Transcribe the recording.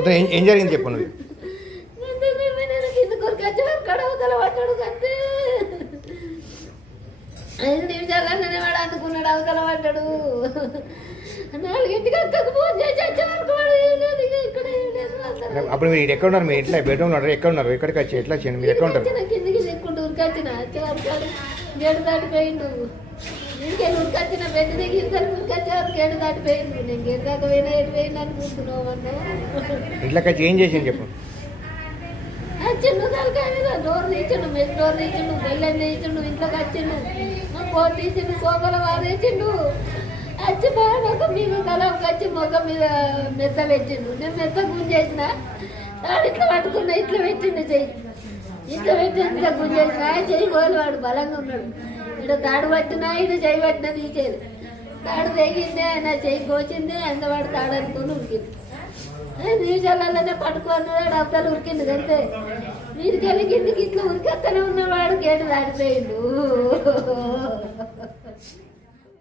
పొద్దున ఏం ఏం జరిగింది చెప్పు నువ్వు. ఐదు నిమిషాలనే వాడు అందుకున్నాడు అవతల పడ్డాడు నాలుగింటికి అక్కకు ఫోన్ చేసి వచ్చే వరకు అప్పుడు మీరు ఎక్కడ ఉన్నారు మీరు ఎట్లా బెడ్రూమ్ ఉన్నారు? ఎక్కడ ఉన్నారు ఎక్కడికి వచ్చి ఎట్లా వచ్చాను మీరు ఎక్కడ ఉంటారు? వచ్చిన కిందికి దిక్కుంటూ ఉరికొచ్చిన వచ్చే వరకు వాడు గేడు దాటిపోయిండు. ఇంకెళ్ళి ఉరికొచ్చిన బెడ్ దిగి ఇద్దరు ఉరికొచ్చే గేడు దాటిపోయిండు నేను గేడు దాకా పోయినా ఎటు పోయిండు అనుకుంటున్నావు అన్నా. ఇంట్లోకి వచ్చి ఏం చేసింది చెప్పు. వచ్చిండు తలకాయ మీద డోర్ తీసిండు మెస్ డోర్ తీసిండు బెల్లం తీసిండు ఇంట్లోకి వచ్చిండు. కోట్ తీసిండు కోకల వారేసిండు వచ్చి మా ముఖం మీద తలకి వచ్చి ముఖం మీద మెత్త పెట్టిండు. నేను మెత్త గుంజేసిన. ఇట్లా పట్టుకున్నా ఇట్లా పెట్టిండు చెయ్యి. ఇట్లా పెట్టి ఇట్లా గుంజేసిన పోలు వాడు బలంగా ఉన్నాడు. ఇక్కడ తాడు పట్టినా ఇటు చెయ్యి పట్టినా తీసేది తాడు తెగిందే నా చెయ్యి కోచింది అందవాడు తాడు అనుకుని ఉరికింది ఐదు నిమిషాలలోనే పట్టుకున్నాడు అవతల ఉరికింది అంతే వీరికి వెళ్ళి కిందికి ఇట్లా ఉరికెత్తనే ఉన్నవాడు గేటు దాటిపోయిండు.